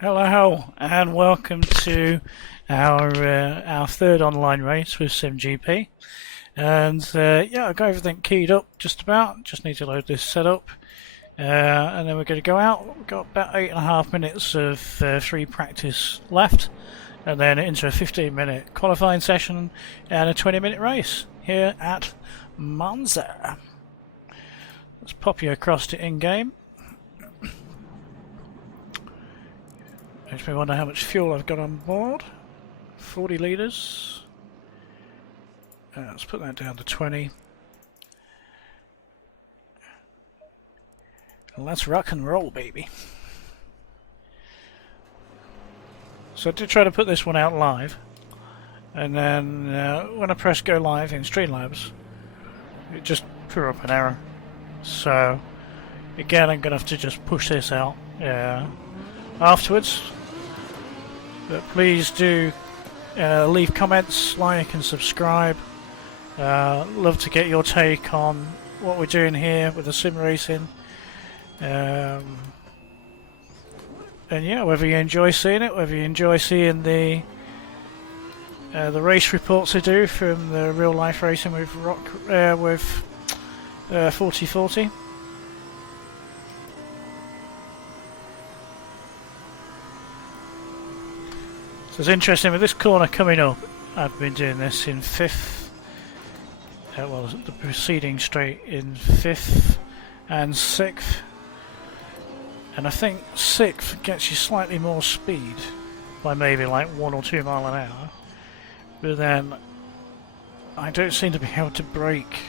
Hello and welcome to our third online race with simracinggp. And yeah, I've got everything keyed up just about. Just need to load this setup, and then we're going to go out. We've got about 8.5 minutes of free practice left, and then into a 15-minute qualifying session and a 20-minute race here at Monza. Let's pop you across to in-game. Makes me wonder how much fuel I've got on board. 40 litres. Let's put that down to 20. And let's rock and roll, baby. So I did try to put this one out live, and then when I press go live in Streamlabs, it just threw up an error. So again, I'm going to have to just push this out afterwards. But please do leave comments, like and subscribe. Love to get your take on what we're doing here with the sim racing. And yeah, whether you enjoy seeing it, whether you enjoy seeing the race reports I do from the real life racing with Rocc with 4040. So it's interesting with this corner coming up. I've been doing this in fifth. Well, the preceding straight in fifth and sixth, and I think sixth gets you slightly more speed by maybe like 1 or 2 miles an hour. But then I don't seem to be able to brake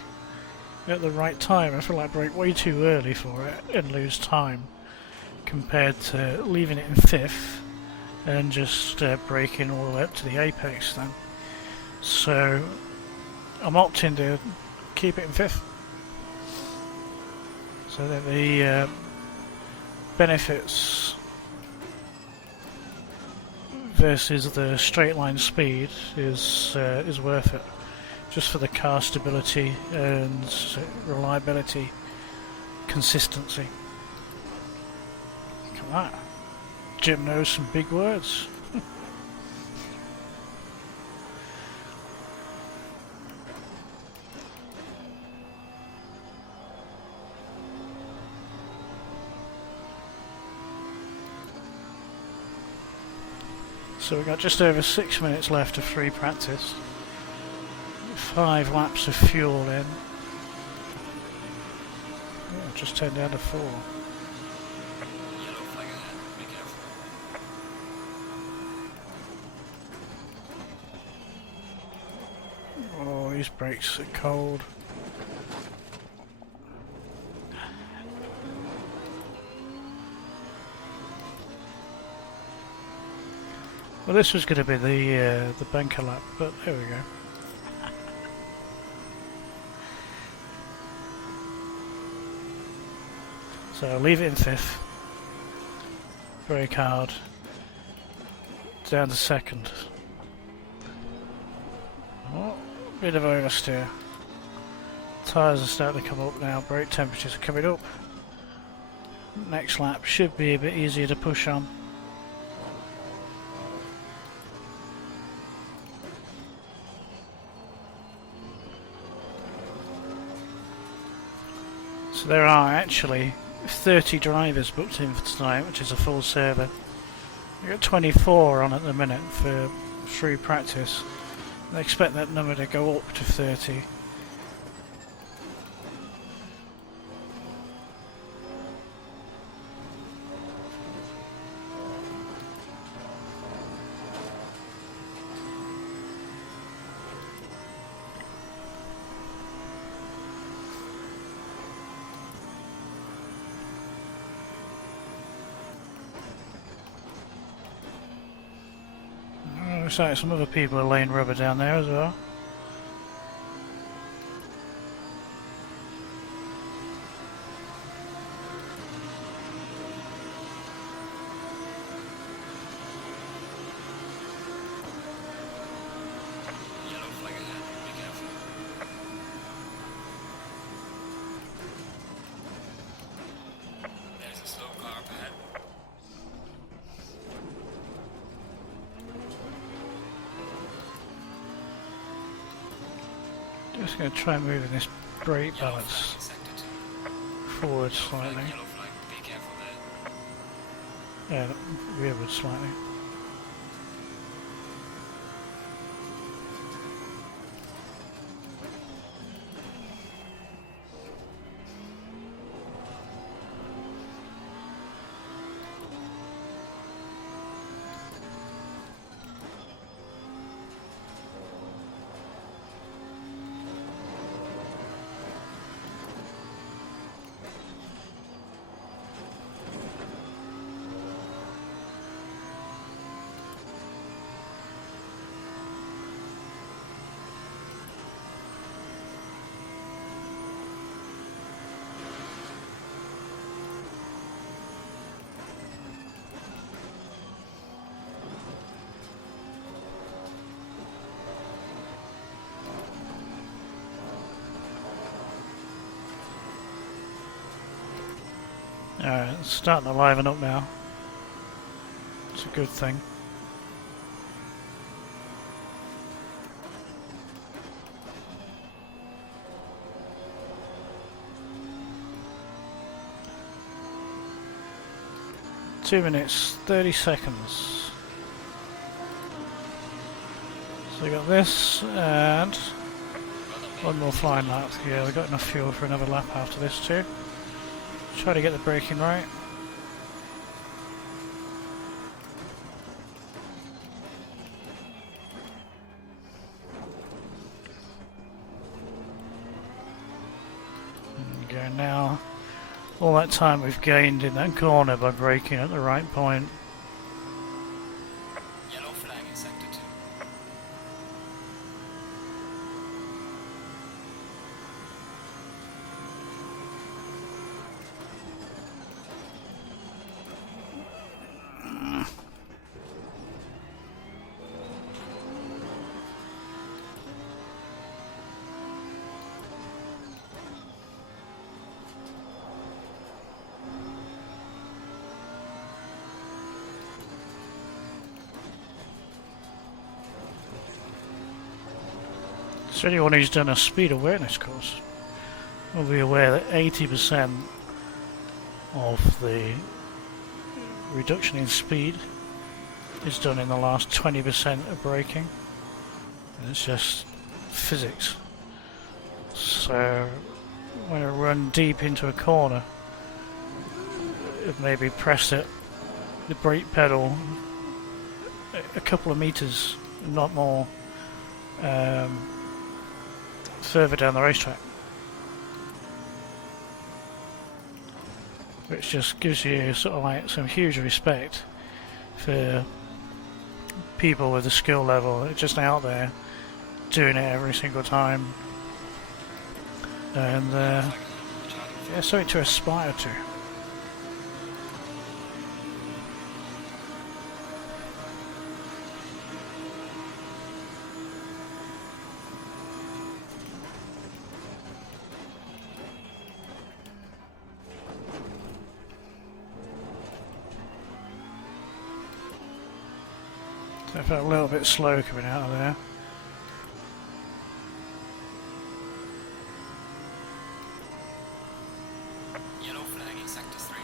at the right time. I feel like I brake way too early for it and lose time compared to leaving it in fifth and just braking all the way up to the apex then. So I'm opting to keep it in fifth, so that the benefits versus the straight line speed is worth it, just for the car stability and reliability, consistency. Look at that. Jim knows some big words. So we've got just over 6 minutes left of free practice. 5 laps of fuel in. Oh, just turned down to 4. Oh, these brakes are cold. Well, this was going to be the bunker lap, but there we go. So I'll leave it in fifth. Brake hard. Down to second. Oh, bit of oversteer. Tyres are starting to come up now. Brake temperatures are coming up. Next lap should be a bit easier to push on. So there are actually 30 drivers booked in for tonight, which is a full server. We've got 24 on at the minute for free practice. I expect that number to go up to 30. Looks like some other people are laying rubber down there as well. just going to try moving this brake balance forward slightly. Yeah, rearward slightly. Alright, it's starting to liven up now. It's a good thing. Two minutes, 30 seconds. So we got this and one more flying lap. Yeah, we've got enough fuel for another lap after this too. Try to get the braking right. And go now. All that time we've gained in that corner by braking at the right point. Yellow flag in sector 2. So anyone who's done a speed awareness course will be aware that 80% of the reduction in speed is done in the last 20% of braking. And it's just physics. So when I run deep into a corner, it maybe press it, the brake pedal a couple of meters, not more, further down the racetrack, which just gives you sort of like some huge respect for people with a skill level just out there doing it every single time, and yeah, something to aspire to. I felt a little bit slow coming out of there. Yellow flag in sector 3.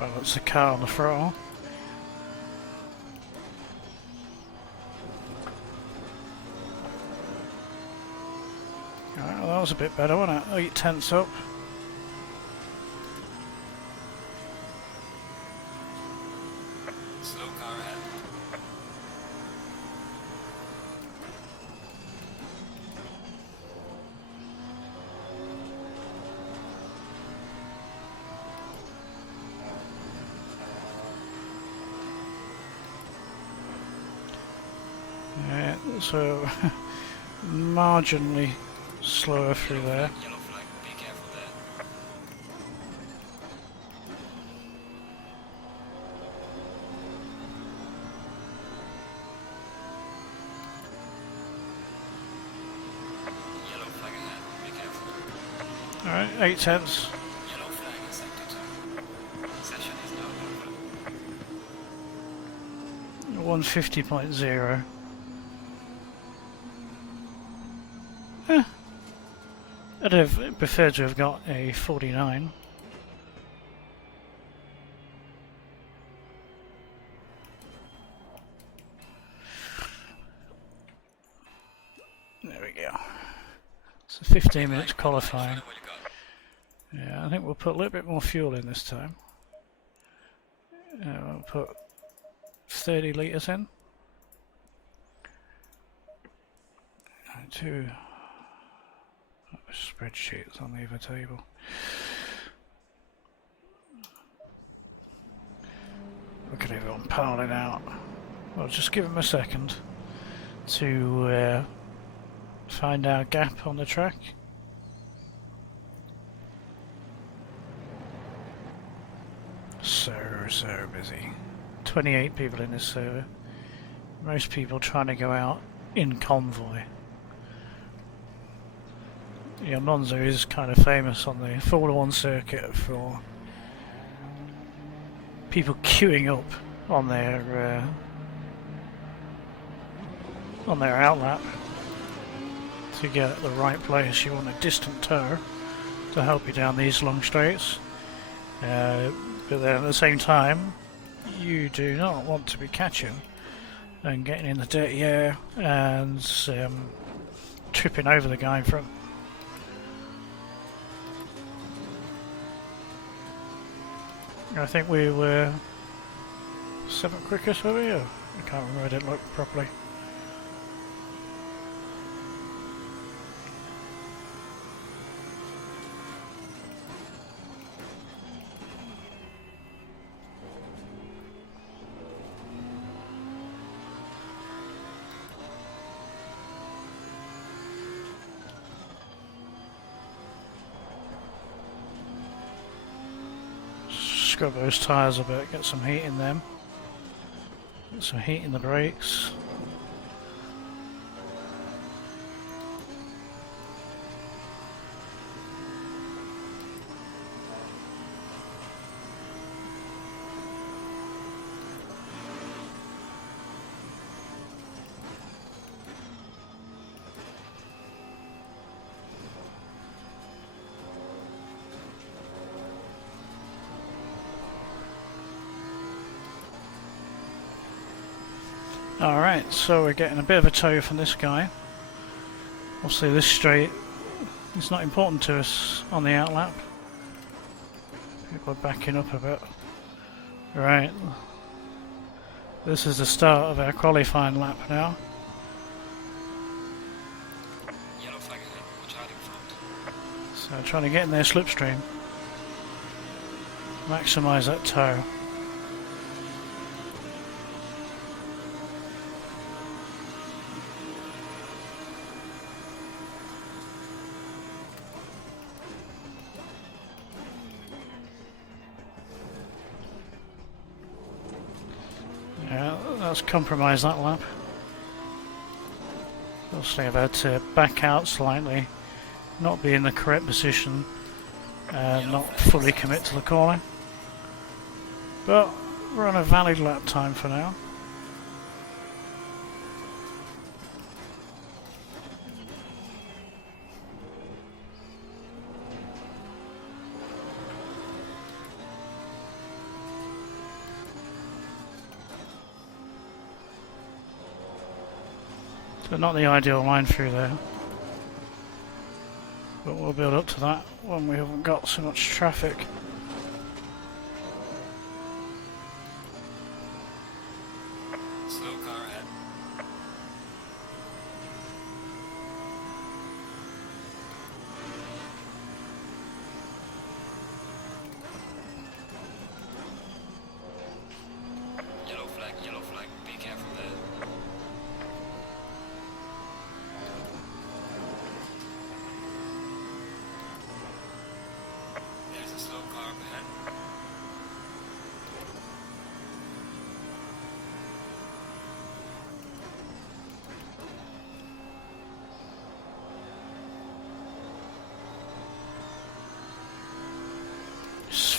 Well, that's the car on the throttle. Alright, well that was a bit better, wasn't it? 8 tenths up. Slow car ahead. Yeah, so marginally slower through there. Yellow flag, be careful there. Alright, 8/10. Yellow flag in sector 2. Session is now over. 150.0. I'd have preferred to have got a 49. There we go. So 15 minutes qualifying. What you got? Yeah, I think we'll put a little bit more fuel in this time. We'll put 30 litres in. Two spreadsheets on the other table. Look at everyone piling out. Well, just give them a second to find our gap on the track. So busy. 28 people in this server. Most people trying to go out in convoy. Yeah, Monza is kind of famous on the Formula 1 circuit for people queuing up on their outlap to get the right place. You want a distant tow to help you down these long straights, but then at the same time you do not want to be catching and getting in the dirty air and tripping over the guy in front. I think we were 7th quickest, were we? I can't remember, I didn't look properly. Scrub those tyres a bit, get some heat in them. Get some heat in the brakes. Alright, so we're getting a bit of a tow from this guy. Obviously this straight is not important to us on the outlap. People are backing up a bit. Right, this is the start of our qualifying lap now. Yellow flag ahead. Watch out in front. So trying to get in their slipstream. Maximise that tow. Yeah, that's compromised that lap. Obviously I've had to back out slightly, not be in the correct position, and not fully commit to the corner. But we're on a valid lap time for now. So not the ideal line through there, but we'll build up to that when we haven't got so much traffic. Slow car ahead. Yellow flag. Be careful there. There's a slow car up ahead.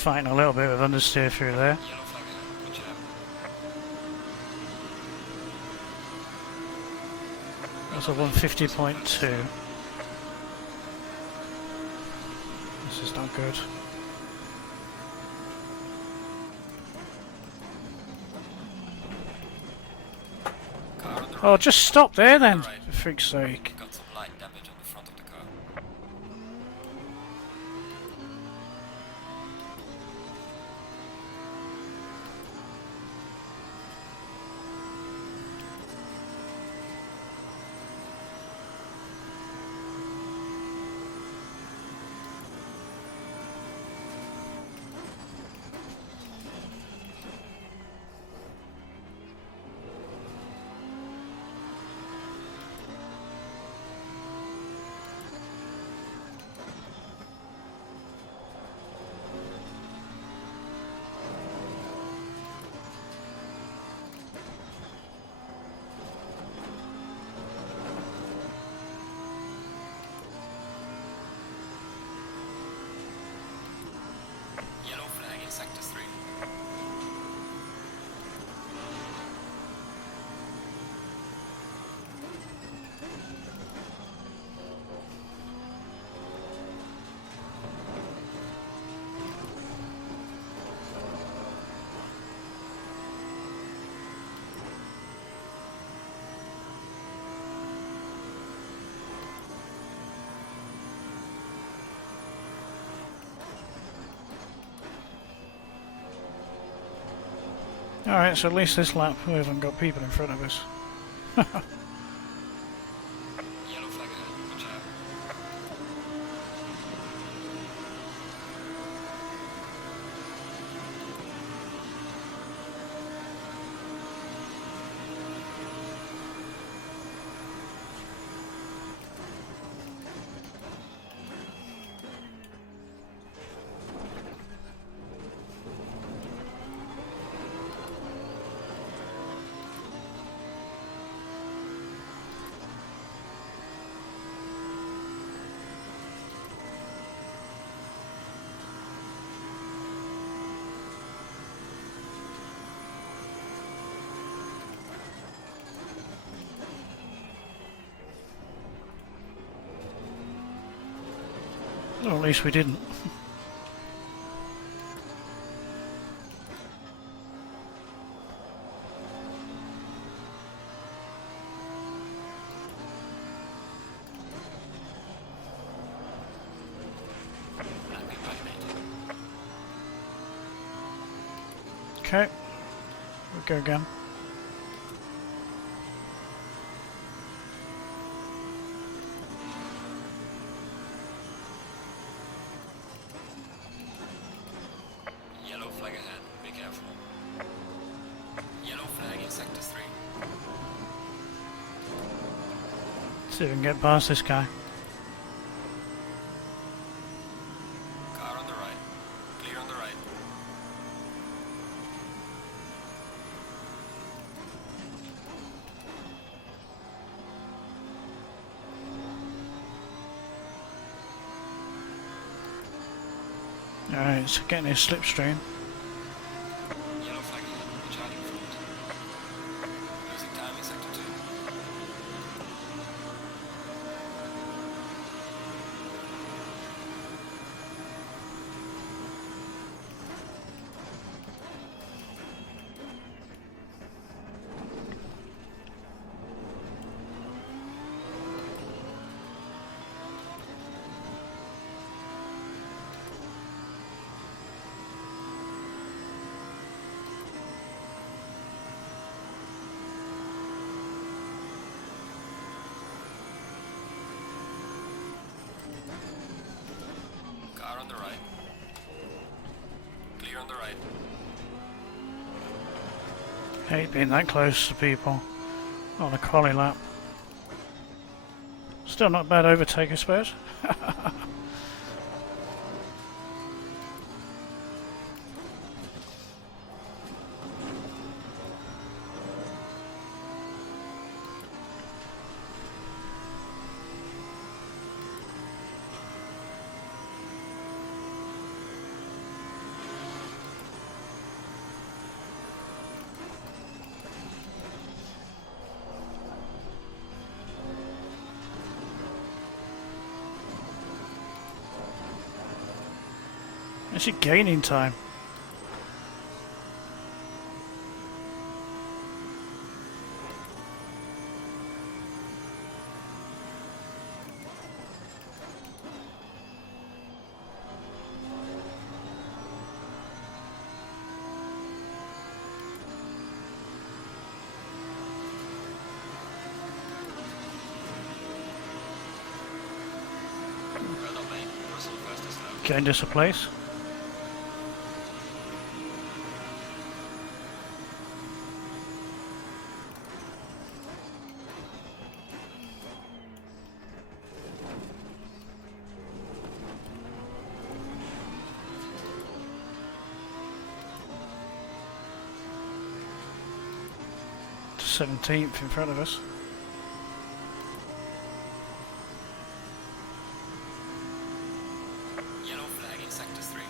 fighting a little bit with understeer through there. Yellow flag ahead. Watch out. That's a 150.2. This is not good. Car on the right. Oh, just stop there then, Right. for freak's sake. Got some light damage on the front of the car. Yellow flag in sector 3. Alright, so at least this lap we haven't got people in front of us. Yellow flag ahead. Watch out. Or at least we didn't. Landing validated. Okay, we'll go again. Yellow flag ahead. Be careful. Yellow flag in sector 3. See if we can get past this guy. Car on the right. Clear on the right. Alright, so getting his slipstream. Yellow flag ahead. Watch out in front. Losing time in sector 2. Car on the right. Clear on the right. Hate being that close to people on a quali lap. Still not a bad overtake, I suppose. Actually gaining time. Well done, mate. Russell fastest lap. Getting this a place. To 17th in front of us. Yellow flag in sector 3.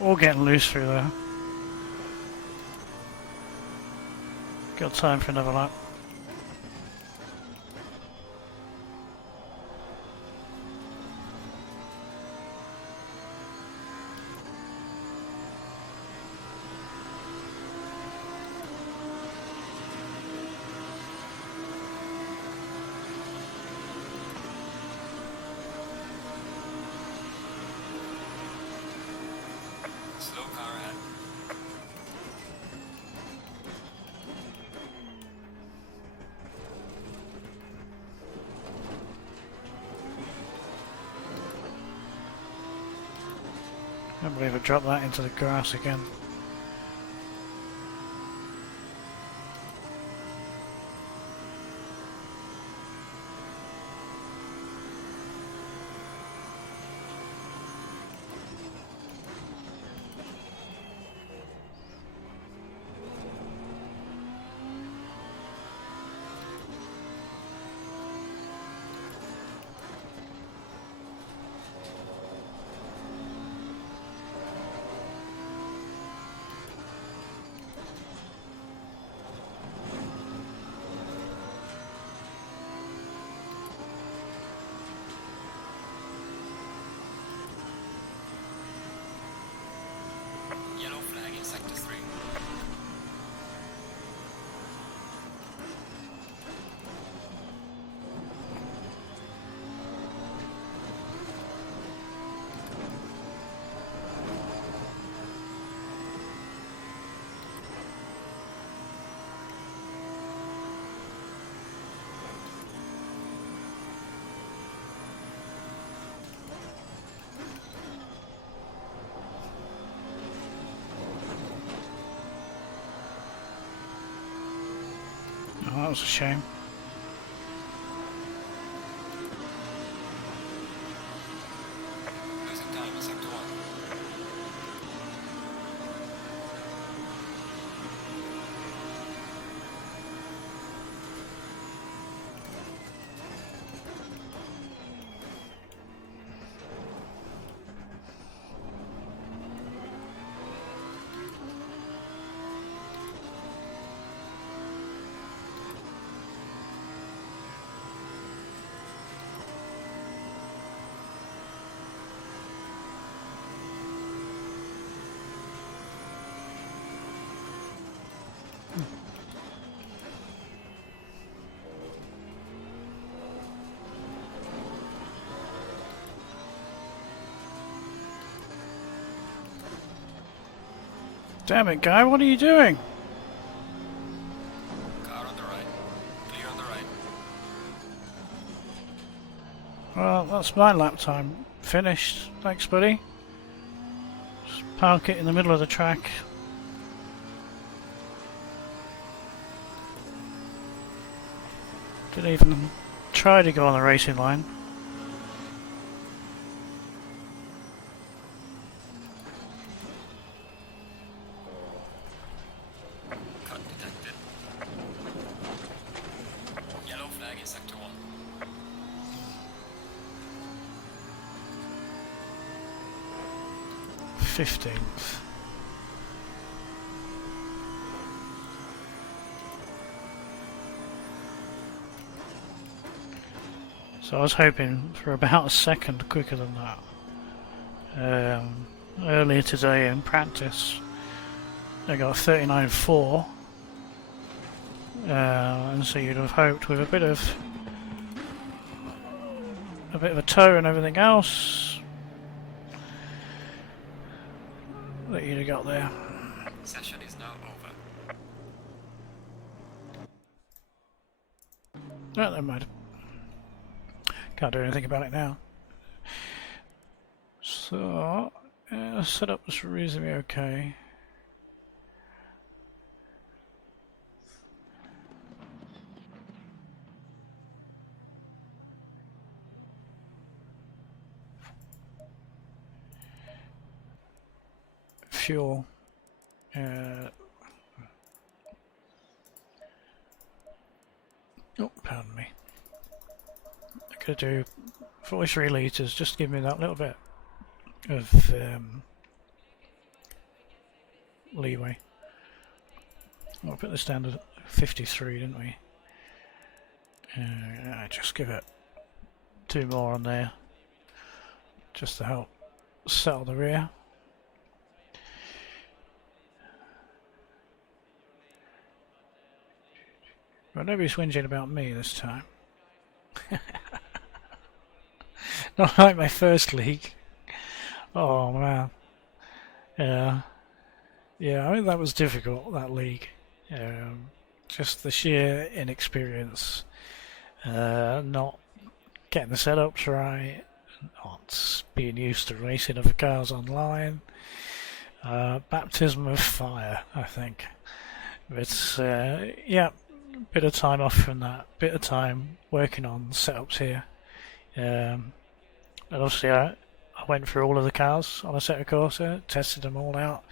All getting loose through there. Got time for another lap. Slow car ahead. I can't believe I dropped that into the grass again. Yellow flag in sector 3. Oh, that was a shame. Losing time in sector 1. Damn it, guy, what are you doing? Car on that's my lap time finished. Thanks, buddy. Just park it in the middle of the track. Didn't even try to go on the racing line. Cut detected. Yellow flag in sector 1. 15th. So I was hoping for about a second quicker than that. Earlier today in practice I got 39.4, and so you'd have hoped with a bit of a tow and everything else that you'd have got there. Session is now over. No, never mind. Can't do anything about it now. So, setup was reasonably okay. Fuel. Oh, pardon me. I could do 43 litres, just give me that little bit of leeway. We'll put this down to 53, didn't we? Just give it 2 more on there, just to help settle the rear. But nobody's whinging about me this time. Not like my first league. Oh man. Yeah, I mean that was difficult, that league. Just the sheer inexperience, not getting the setups right, not being used to racing other cars online. Baptism of fire, I think. But yeah, bit of time off from that, bit of time working on setups here. And obviously I went through all of the cars on a set of Corsa, tested them all out,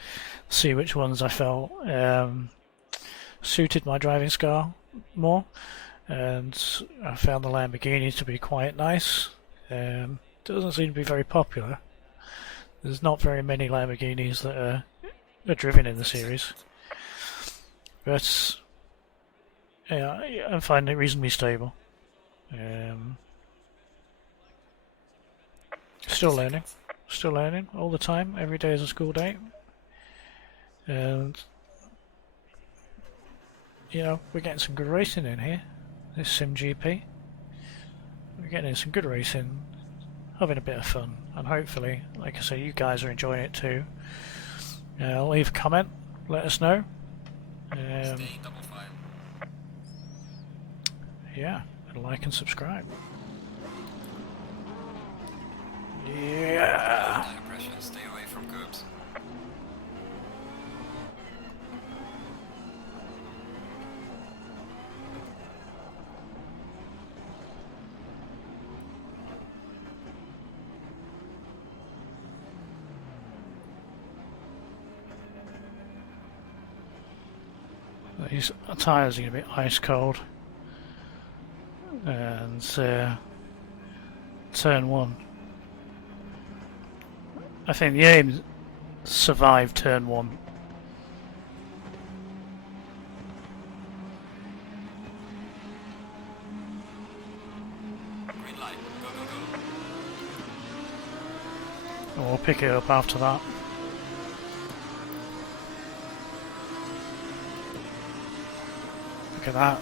see which ones I felt suited my driving style more, and I found the Lamborghini to be quite nice. Doesn't seem to be very popular. There's not very many Lamborghinis that are driven in the series, but yeah, I find it reasonably stable. Still learning all the time. Every day is a school day, and you know we're getting some good racing in here. This SimGP, we're getting in some good racing, having a bit of fun, and hopefully, like I say, you guys are enjoying it too. Leave a comment, let us know. Stay double file. Yeah, and like and subscribe. Yeah. Tire pressure. Stay away from curbs. These tyres are going to be ice cold, and turn 1. I think the aim is to survive turn 1. Green light. Go, go, go. And we'll pick it up after that. Look at that.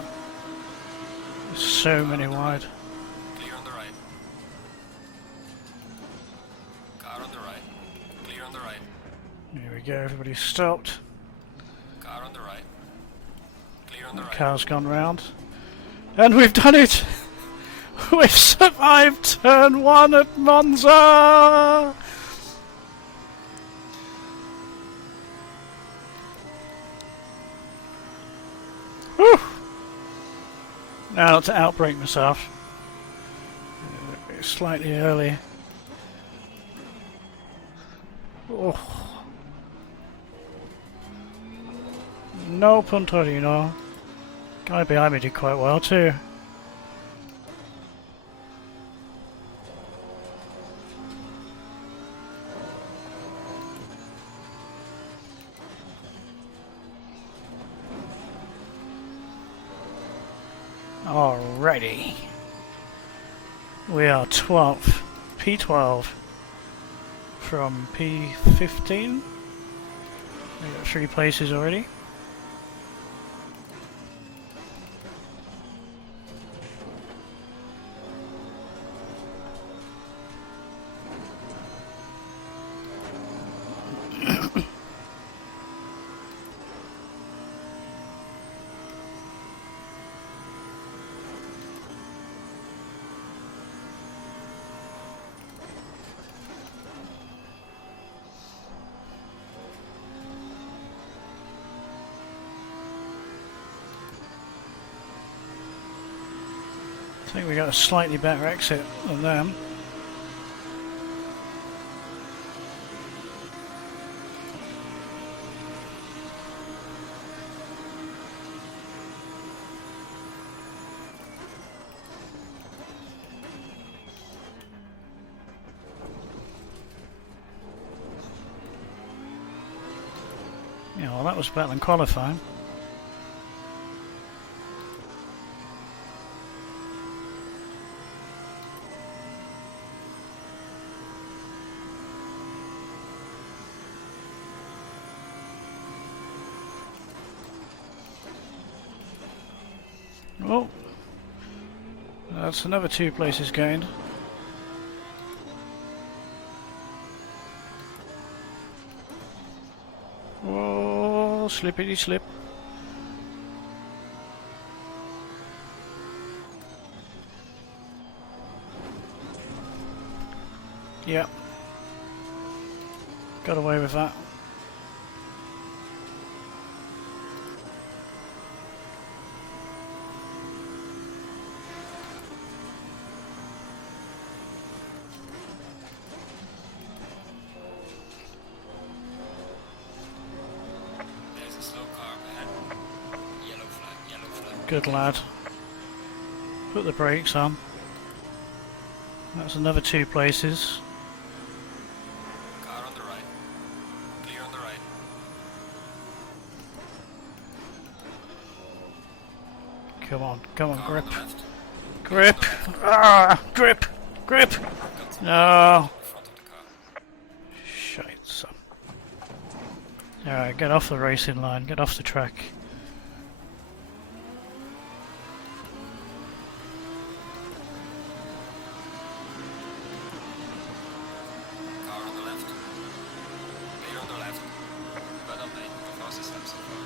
There's so many wide. Clear on the right. Car on the right. Clear on the right. Here we go, everybody's stopped. Car on the right. Clear on the The right. car's gone round. And we've done it! We've survived turn 1 at Monza! Whew! Now not to outbrake myself. Slightly early. Oh. No puntorino. Guy behind me did quite well too. Alrighty. We are 12th. P12 from P15. We got 3 places already. I think we got a slightly better exit than them. Yeah, well, that was better than qualifying. Oh, that's another 2 places gained. Oh, slippity slip. Yep. Got away with that. There's a slow car ahead. Yellow flag, yellow flag. Good lad. Put the brakes on. That's another 2 places. Car on the right. Clear on the right. Come on, Car grip. on the left. Grip! Ah! Grip! Grip! No! In front of the car. Shite, son. Alright, get off the racing line, get off the track. Car on the left. Clear on the left. Well done, mate. The fastest lap so far.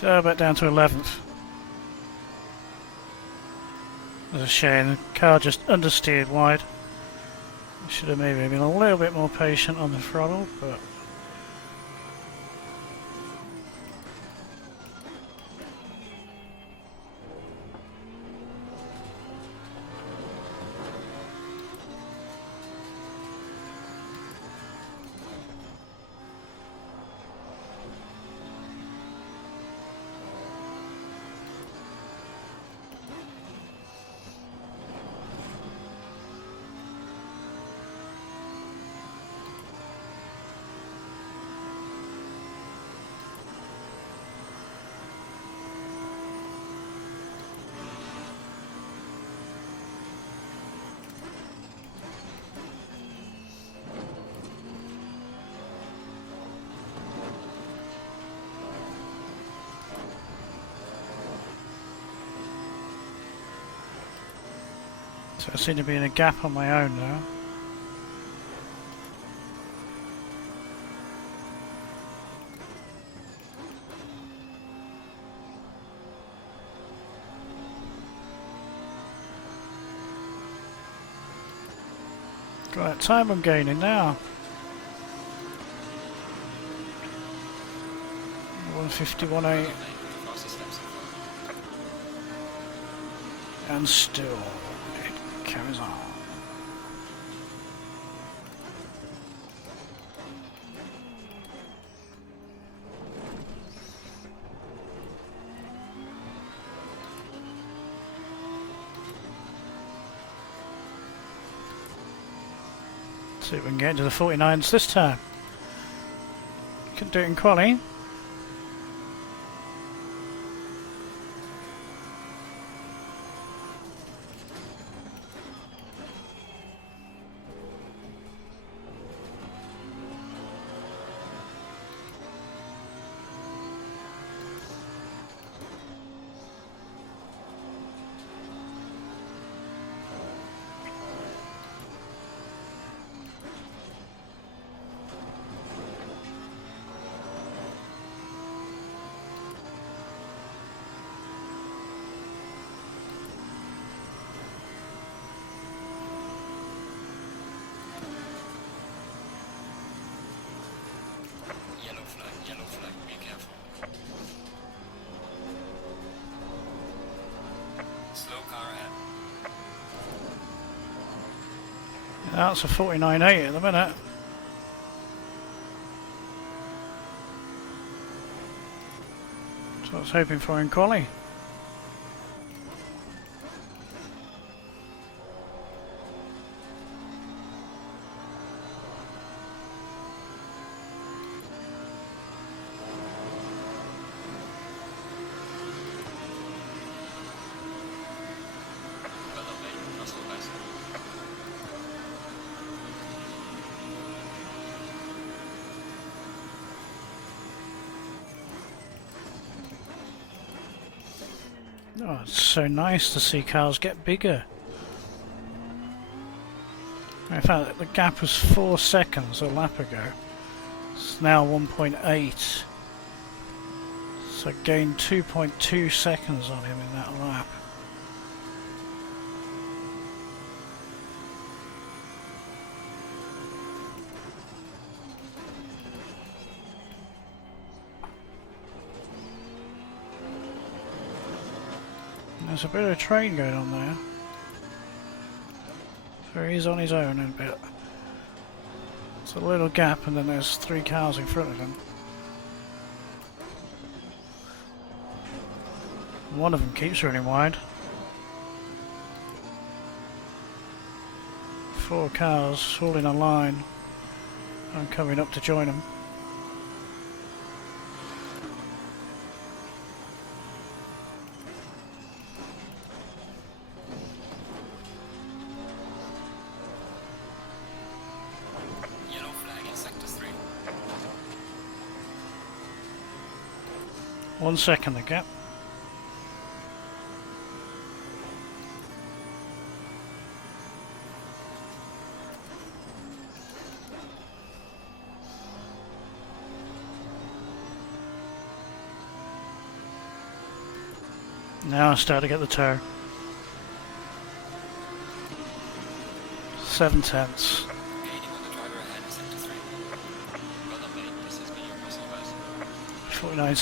So back down to 11th. There's a shame, the car just understeered wide. Should have maybe been a little bit more patient on the throttle, but So I seem to be in a gap on my own now. Right, time I'm gaining now. 151.8. Mate, the fastest lap so far. And still it carries on. See if we can get into the 49s this time. Couldn't do it in Quali. Yellow flag, be careful. Slow car ahead. That's a 49.8 at the minute. So I was hoping for in Quali. Well done, mate. That's all best. Oh, it's so nice to see cars get bigger. In fact, the gap was 4 seconds a lap ago. It's now 1.8. So I gained 2.2 seconds on him in that lap. There's a bit of a train going on there. So he's on his own in a bit. It's a little gap and then there's 3 cars in front of him. One of them keeps running wide. 4 cars all in a line. I'm coming up to join them. Yellow flag in sector 3. 1 second the gap. Now I start to get the toe. 7 tenths. Gaining on the driver ahead in sector 3. Well done, mate. This has been your personal best.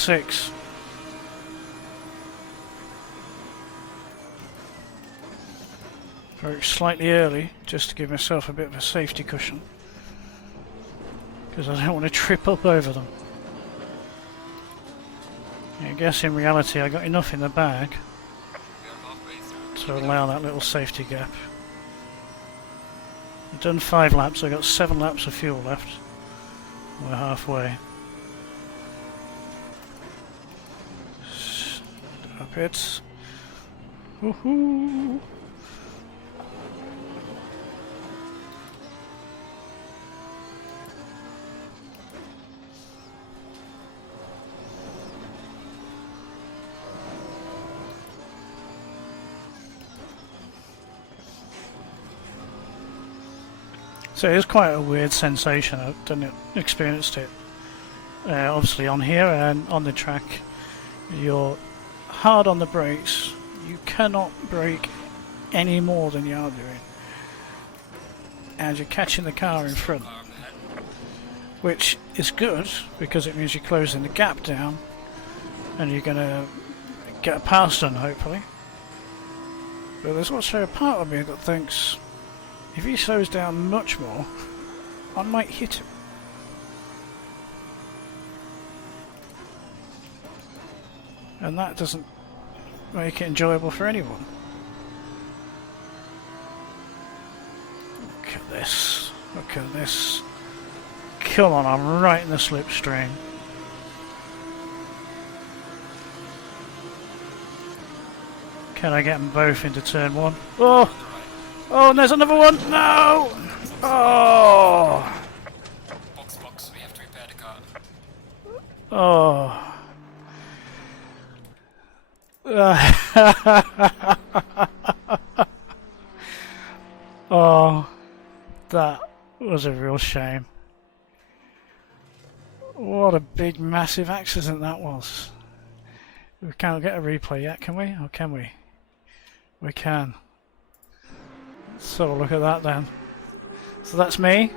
49.6. Broke slightly early just to give myself a bit of a safety cushion. Because I don't want to trip up over them. I guess in reality I got enough in the bag We are halfway through. to allow that little safety gap. I've done 5 laps, I've got 7 laps of fuel left. We're halfway. Stop it. Woohoo! So it is quite a weird sensation. I've done experienced it obviously on here and on the track. You're hard on the brakes. You cannot brake any more than you are doing, and you're catching the car in front, which is good because it means you're closing the gap down and you're going to get a pass done, hopefully. But there's also a part of me that thinks if he slows down much more, I might hit him. And that doesn't make it enjoyable for anyone. Look at this. Look at this. Come on, I'm right in the slipstream. Can I get them both into turn one? Oh! Oh, and there's another one! No! Oh! Box, we have to repair the car. Oh. Oh, that was a real shame. What a big, massive accident that was. We can't get a replay yet, can we? Or can we? We can. So look at that then. So that's me.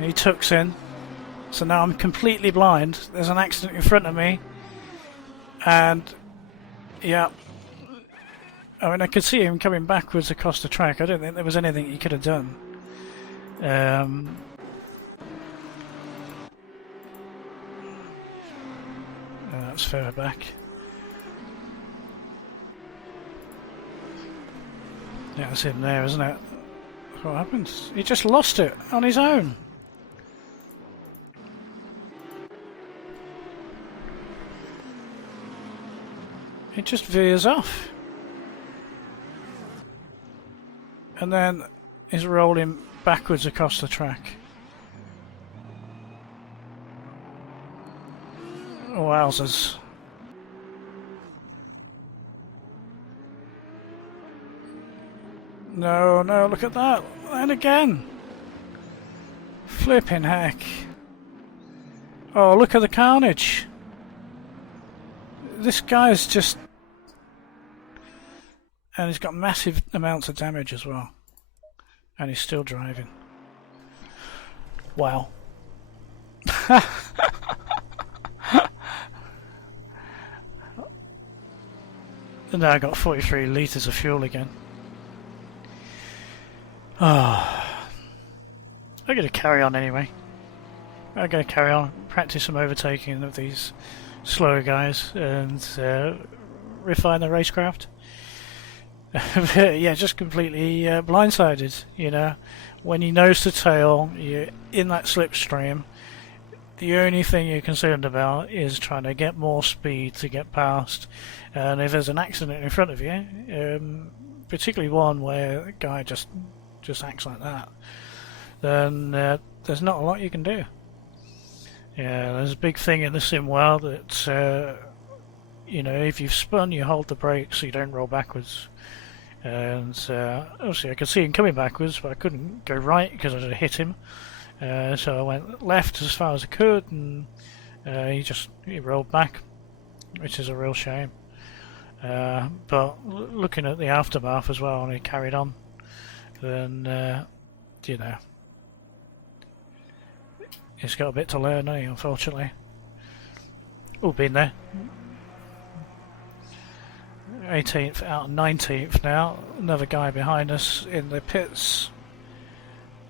He tucks in. So now I'm completely blind. There's an accident in front of me. And yeah. I mean, I could see him coming backwards across the track. I don't think there was anything he could have done. That's further back. Yeah, it's him there, isn't it? What happened? He just lost it on his own. It just veers off. And then is rolling backwards across the track. Wowzers. No, no, look at that. And again. Flipping heck. Oh, look at the carnage. This guy is just... And he's got massive amounts of damage as well. And he's still driving. Wow. And now I got 43 litres of fuel again. Oh. I'm going to carry on anyway. I'm going to carry on, practice some overtaking of these slower guys and refine the racecraft. Yeah, just completely blindsided, you know. When you nose to tail, you're in that slipstream. The only thing you're concerned about is trying to get more speed to get past. And if there's an accident in front of you, particularly one where a guy just acts like that, then there's not a lot you can do. Yeah, there's a big thing in the sim world that, you know, if you've spun, you hold the brakes so you don't roll backwards. And obviously I could see him coming backwards, but I couldn't go right because I had hit him. So I went left as far as I could, and he rolled back, which is a real shame. But looking at the aftermath as well, and he carried on, then you know, he's got a bit to learn, hasn't he, unfortunately. Oh, been there. 18th out of 19th now. Another guy behind us in the pits.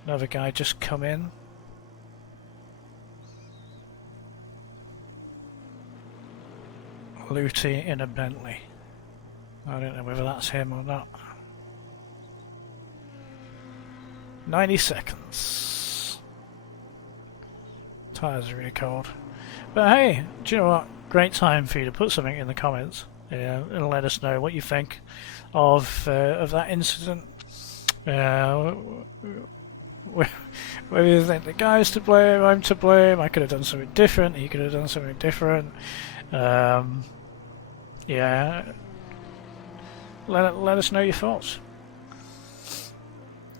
Another guy just come in. Looty in a Bentley. I don't know whether that's him or not. 90 seconds. Tyres are really cold. But hey, do you know what? Great time for you to put something in the comments. And let us know what you think of that incident. Whether you think the guy's to blame, I'm to blame, I could have done something different, he could have done something different. Yeah. let us know your thoughts.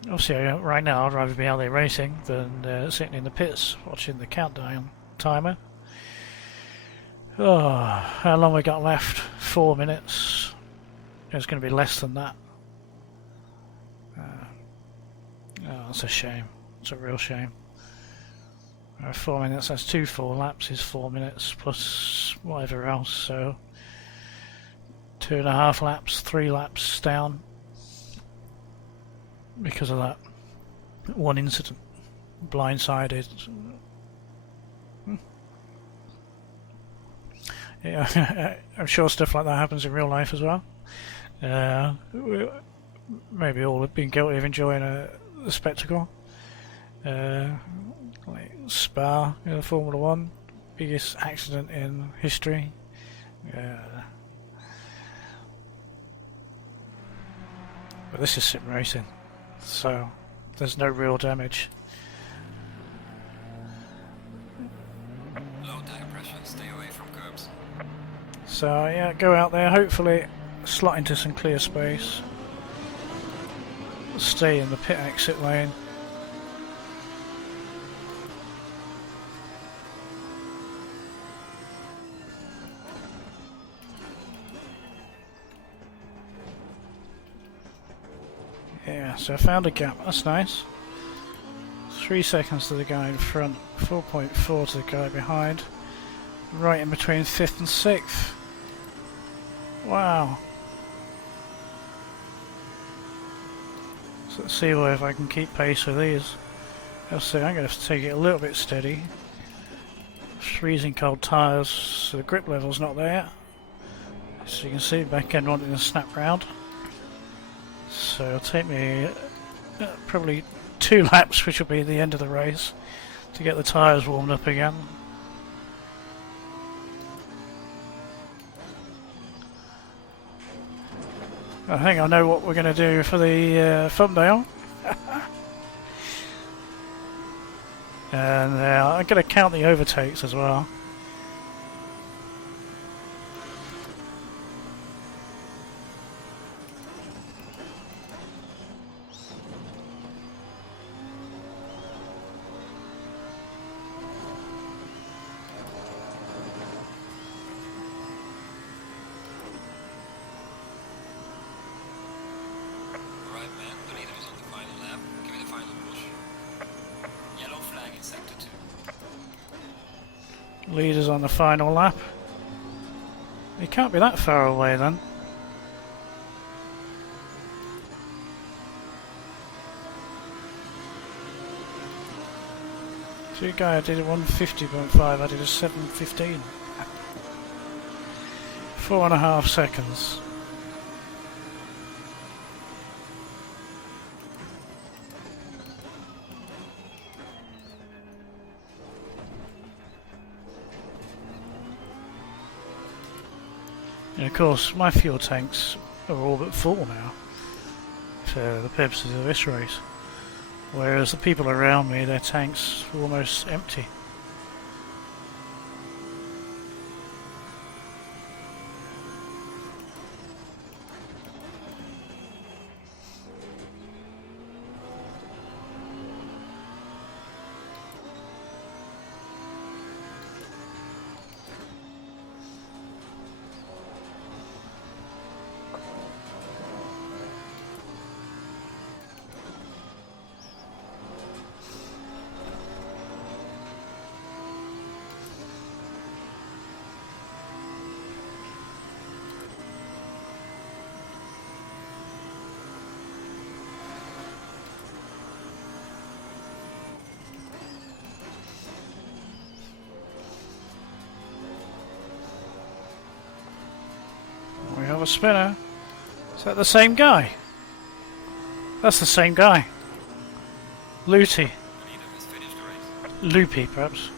Obviously, right now I'd rather be out there racing than sitting in the pits watching the countdown timer. Oh, how long we got left? 4 minutes. It's going to be less than that. Oh, that's a shame. It's a real shame. 4 minutes, that's 2 4 laps is 4 minutes plus whatever else, so 2.5 laps, 3 laps down because of that one incident. Blindsided. Yeah, I'm sure stuff like that happens in real life as well. Maybe all have been guilty of enjoying the spectacle. Like Spa in Formula 1, biggest accident in history. But this is sim racing, so there's no real damage. Low tire pressure, stay away from curbs. So yeah, go out there, hopefully slot into some clear space. Stay in the pit exit lane. Yeah, so I found a gap, that's nice. 3 seconds to the guy in front, 4.4 to the guy behind. Right in between 5th and 6th. Wow. So let's see if I can keep pace with these. I'll say I'm going to have to take it a little bit steady. Freezing cold tyres, so the grip level's not there. So you can see back end wanting to snap round. So it'll take me probably 2 laps, which will be the end of the race, to get the tyres warmed up again. I think I know what we're going to do for the thumbnail. And I'm going to count the overtakes as well. Alright man, the leader is on the final lap. Give me the final push. Yellow flag in sector 2. Leaders on the final lap. He can't be that far away then. So you guy did a 150.5, I did a 7:15. 4.5 seconds. And of course, my fuel tanks are all but full now for the purposes of this race. Whereas the people around me, their tanks are almost empty. We have a spinner. Is that the same guy? That's the same guy. Looty. The leader has finished the race. Loopy, perhaps.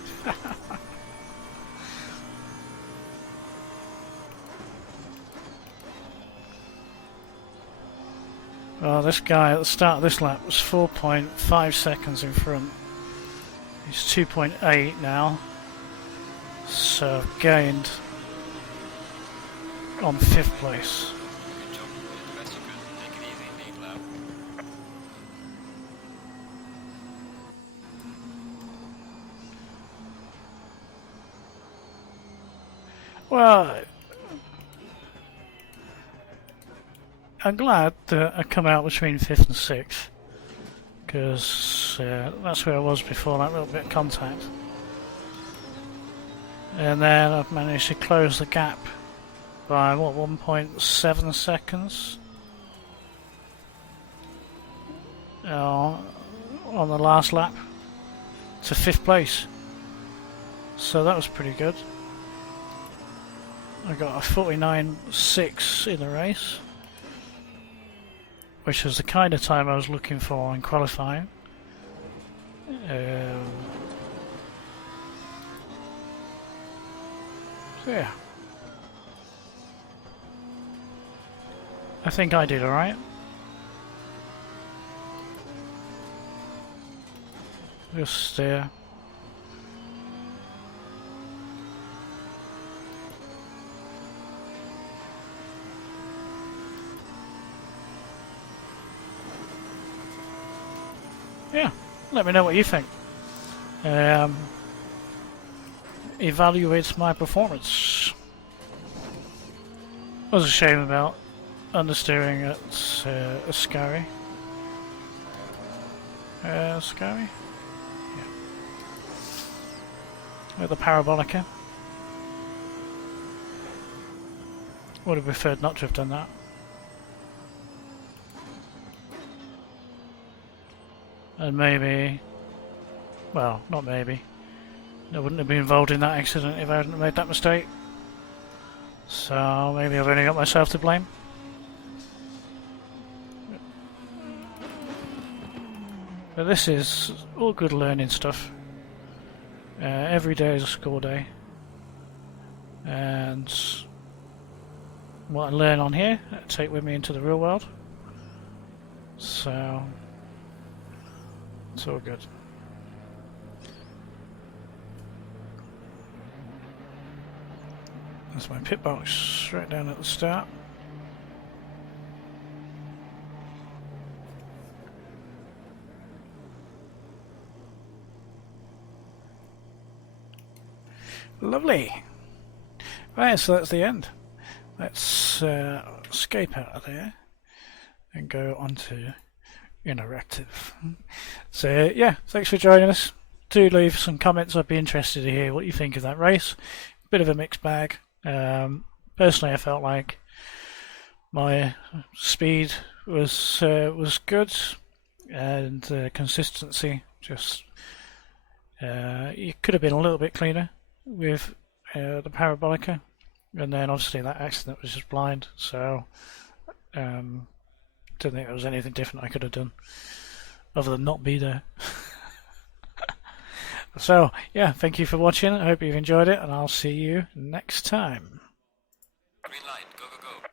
Well, this guy at the start of this lap was 4.5 seconds in front. He's 2.8 now. So I've gained on 5th place. Good job, you're the best. Well, I'm glad that I come out between 5th and 6th, because that's where I was before that little bit of contact. And then I've managed to close the gap by, what, 1.7 seconds? On the last lap to 5th place. So that was pretty good. I got a 49.6 in the race, which was the kind of time I was looking for in qualifying. So yeah, I think I did alright. Just yeah, let me know what you think. Evaluate my performance. Was a shame about understeering at Ascari. Ascari? Yeah. With the Parabolica. Would have preferred not to have done that. And maybe, well, not maybe, I wouldn't have been involved in that accident if I hadn't made that mistake. So maybe I've only got myself to blame. But this is all good learning stuff. Every day is a score day. And what I learn on here, I take with me into the real world. So it's all good. That's my pit box right down at the start. Lovely. Right, so that's the end. Let's escape out of there and go on to interactive. So yeah, thanks for joining us. Do leave some comments. I'd be interested to hear what you think of that race. Bit of a mixed bag. Personally, I felt like my speed was good, and consistency just it could have been a little bit cleaner with the Parabolica, and then obviously that accident was just blind. So don't think there was anything different I could have done other than not be there. So yeah, thank you for watching. I hope you've enjoyed it, and I'll see you next time. Green light, go, go, go.